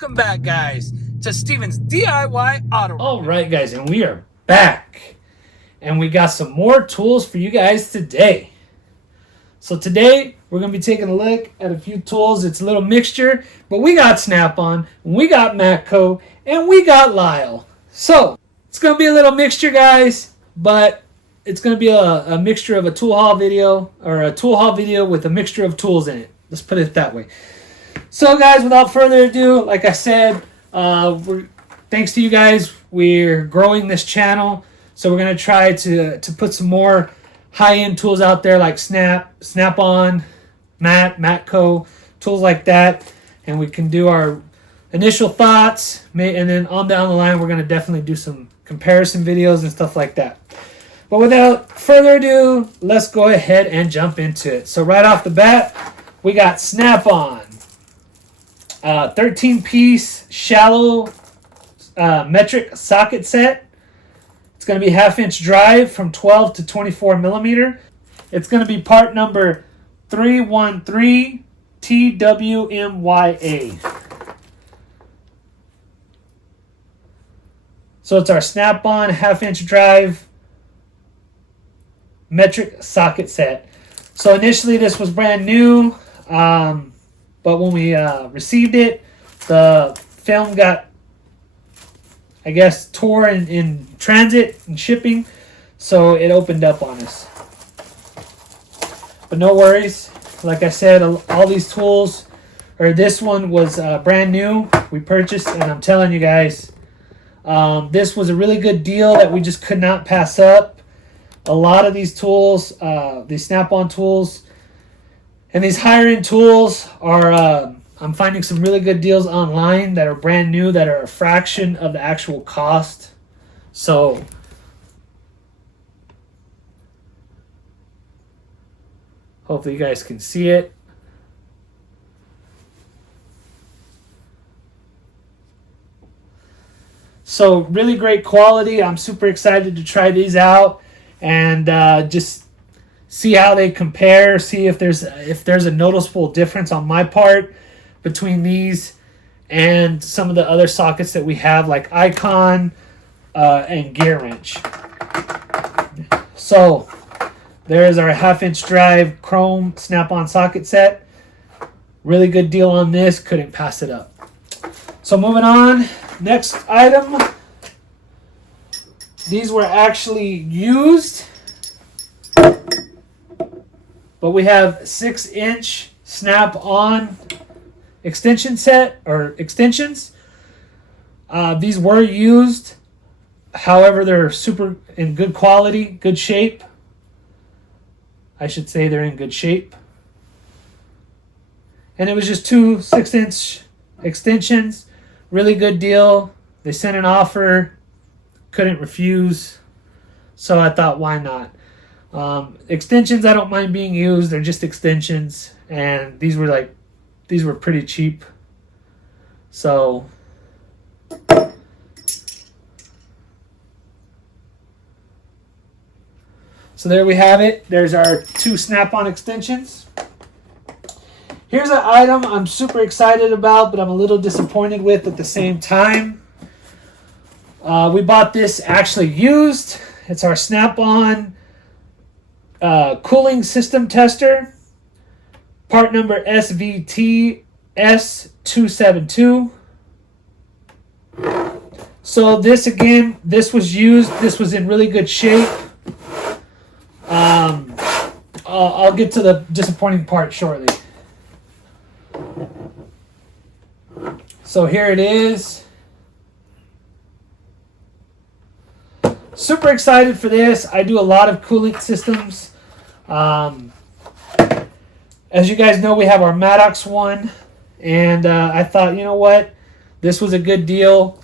Welcome back, guys, to Steven's DIY Auto. All right, guys, and we are back. And we got some more tools for you guys today. So today, we're going to be taking a look at a few tools. It's a little mixture, but we got Snap-on, we got MATCO, and we got Lyle. So, it's going to be a little mixture, guys, but it's going to be a mixture of a tool haul video, or a tool haul video with a mixture of tools in it. Let's put it that way. So, guys, without further ado, like I said, thanks to you guys, we're growing this channel. So we're going to try to put some more high-end tools out there like Snap-on, MATCO, tools like that. And we can do our initial thoughts. And then on down the line, we're going to definitely do some comparison videos and stuff like that. But without further ado, let's go ahead and jump into it. So right off the bat, we got Snap-on. 13-piece shallow metric socket set. It's going to be half-inch drive from 12 to 24 millimeter. It's going to be part number 313 TWMYA. So it's our Snap-on half-inch drive metric socket set. So initially this was brand new, but when we received it, the film got, I guess, tore in transit and shipping, so it opened up on us. But no worries. Like I said, all these tools, or this one was brand new. We purchased, and I'm telling you guys, this was a really good deal that we just could not pass up. A lot of these tools, these Snap-on tools, and these higher-end tools are... I'm finding some really good deals online that are brand new, that are a fraction of the actual cost. So, hopefully you guys can see it. So, really great quality. I'm super excited to try these out and just see how they compare, see if there's a noticeable difference on my part between these and some of the other sockets that we have, like Icon and Gear Wrench. So there's our half-inch drive chrome Snap-on socket set. Really good deal on this. Couldn't pass it up. So moving on, next item. These were actually used, but we have 6-inch Snap-on extension set, or extensions. These were used, however they're super in good quality, good shape. I should say they're in good shape. And it was just two 6-inch extensions. Really good deal. They sent an offer, couldn't refuse, so I thought, why not? Extensions I don't mind being used. They're just extensions, and these were pretty cheap. So there we have it. There's our two Snap-on extensions. Here's an item I'm super excited about, but I'm a little disappointed with at the same time. We bought this actually used. It's our Snap-on cooling system tester. Part number SVT S272. So this again, this was used. This was in really good shape. I'll get to the disappointing part shortly. So here it is. Super excited for this. I do a lot of cooling systems. As you guys know, we have our Maddox one, and I thought, you know what, this was a good deal.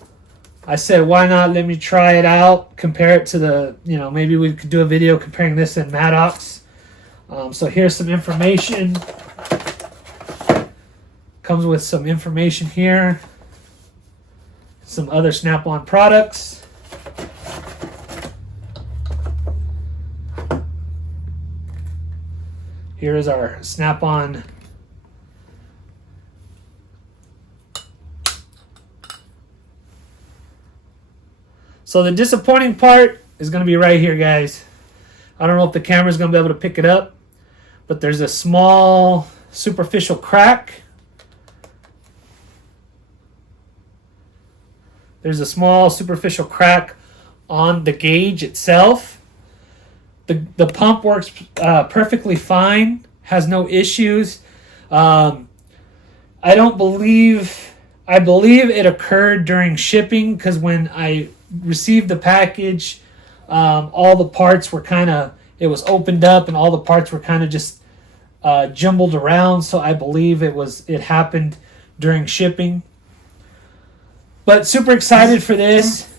I said, why not? Let me try it out, compare it to the, maybe we could do a video comparing this and Maddox. So here's some information. Comes with some information here. Some other Snap-on products. Here is our Snap-on So the disappointing part is going to be right here, guys. I don't know if the camera's going to be able to pick it up, but there's a small superficial crack. There's a small superficial crack on the gauge itself. The pump works perfectly fine, has no issues. I believe it occurred during shipping, because when I received the package, all the parts were it was opened up and all the parts were kind of just jumbled around. So I believe it happened during shipping. But super excited for this.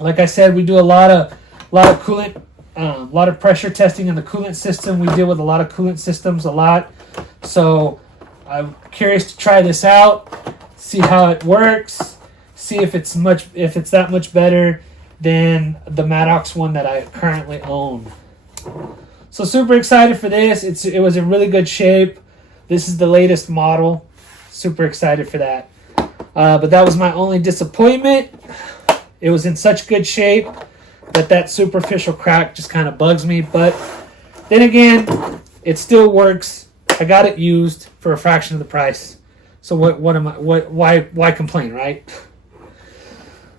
Like I said, we do a lot of coolant, a lot of pressure testing in the coolant system. We deal with a lot of coolant systems a lot. So I'm curious to try this out, see how it works, see if it's that much better than the Maddox one that I currently own. So super excited for this. It was in really good shape. This is the latest model. Super excited for that. But that was my only disappointment. It was in such good shape that superficial crack just kind of bugs me. But then again, it still works. I got it used for a fraction of the price. So why complain, right?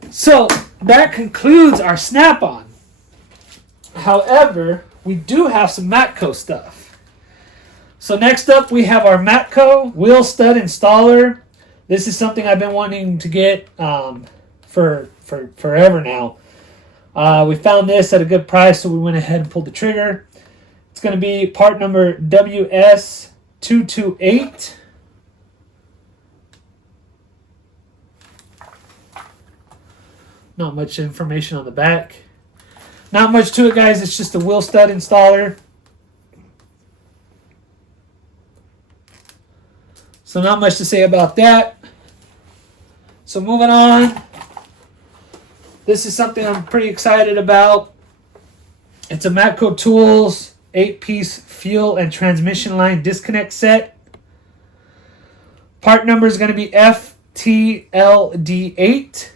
So that concludes our Snap-on. However, we do have some MATCO stuff. So next up, we have our MATCO wheel stud installer. This is something I've been wanting to get for forever now. We found this at a good price, so we went ahead and pulled the trigger. It's going to be part number WS228. Not much information on the back. Not much to it, guys. It's just a wheel stud installer. So not much to say about that. So moving on. This is something I'm pretty excited about. It's a MATCO Tools 8-piece fuel and transmission line disconnect set. Part number is going to be FTLD8.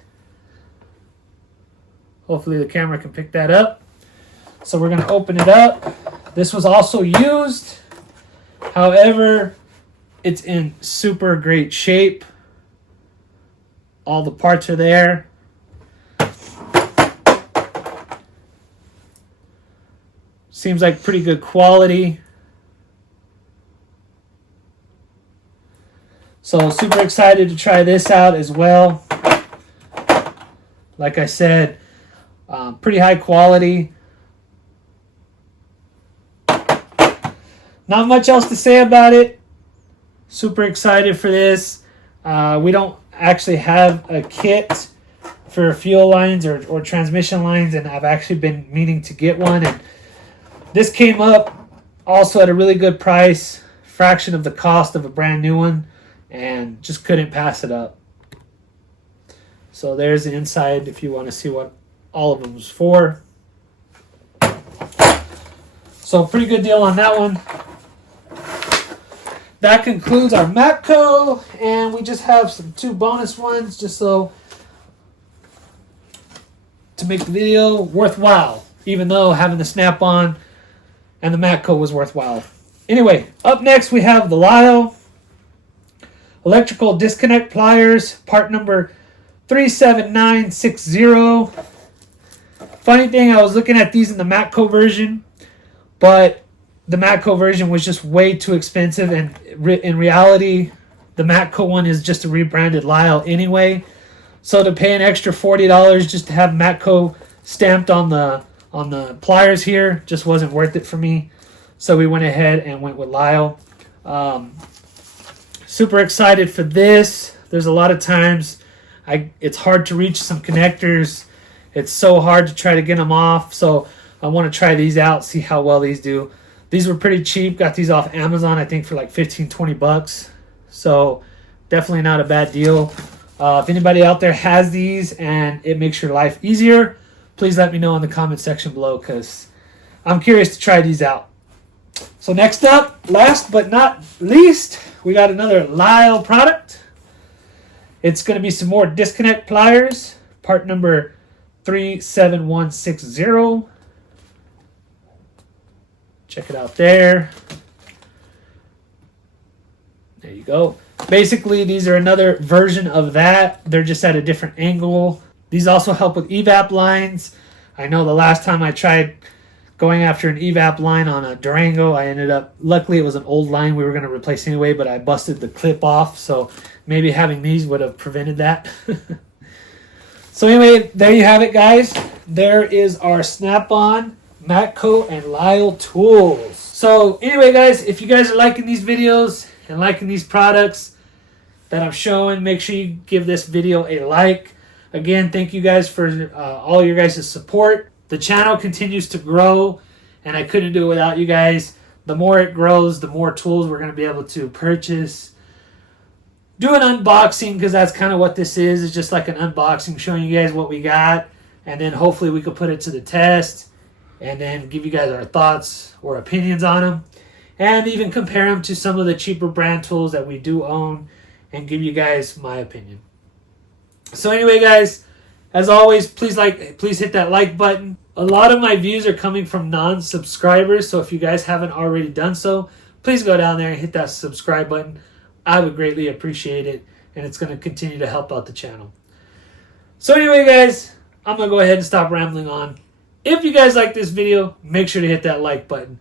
Hopefully the camera can pick that up. So we're going to open it up. This was also used. However, it's in super great shape. All the parts are there. Seems like pretty good quality. So super excited to try this out as well. Like I said, pretty high quality. Not much else to say about it. Super excited for this. We don't actually have a kit for fuel lines or transmission lines, and I've actually been meaning to get one. And this came up also at a really good price, fraction of the cost of a brand new one, and just couldn't pass it up. So there's the inside if you want to see what all of them was for. So pretty good deal on that one. That concludes our MATCO, and we just have some 2 bonus ones just so to make the video worthwhile, even though having the Snap-on and the MATCO was worthwhile. Anyway, up next we have the Lyle electrical disconnect pliers, part number 37960. Funny thing, I was looking at these in the MATCO version, but the MATCO version was just way too expensive, and in reality, the MATCO one is just a rebranded Lyle anyway. So to pay an extra $40 just to have MATCO stamped on the pliers here just wasn't worth it for me. So we went ahead and went with Lyle. Super excited for this. There's a lot of times it's hard to reach some connectors. It's so hard to try to get them off. So I want to try these out, see how well these do. These were pretty cheap. Got these off Amazon, I think, for like 15-20 bucks. So definitely not a bad deal. If anybody out there has these and it makes your life easier, please let me know in the comment section below, because I'm curious to try these out. So next up, last but not least, we got another Lyle product. It's going to be some more disconnect pliers, part number 37160. Check it out there. There you go. Basically, these are another version of that. They're just at a different angle. These also help with evap lines. I know the last time I tried going after an evap line on a Durango, I ended up, luckily it was an old line we were going to replace anyway, but I busted the clip off, so maybe having these would have prevented that. So anyway, there you have it, guys. There is our Snap-on, MATCO, and Lyle tools. So anyway, guys, if you guys are liking these videos and liking these products that I'm showing, make sure you give this video a like. Again, thank you guys for all your guys' support. The channel continues to grow, and I couldn't do it without you guys. The more it grows, the more tools we're going to be able to purchase. Do an unboxing, because that's kind of what this is. It's just like an unboxing, showing you guys what we got, and then hopefully we could put it to the test, and then give you guys our thoughts or opinions on them, and even compare them to some of the cheaper brand tools that we do own, and give you guys my opinion. So anyway, guys, as always, please hit that like button. A lot of my views are coming from non-subscribers, so if you guys haven't already done so, please go down there and hit that subscribe button. I would greatly appreciate it, and it's going to continue to help out the channel. So anyway, guys, I'm going to go ahead and stop rambling on. If you guys like this video, make sure to hit that like button.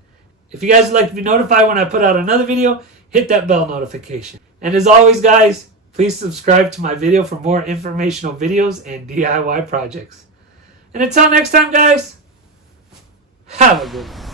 If you guys would like to be notified when I put out another video, hit that bell notification. And as always, guys, please subscribe to my video for more informational videos and DIY projects. And until next time, guys, have a good one.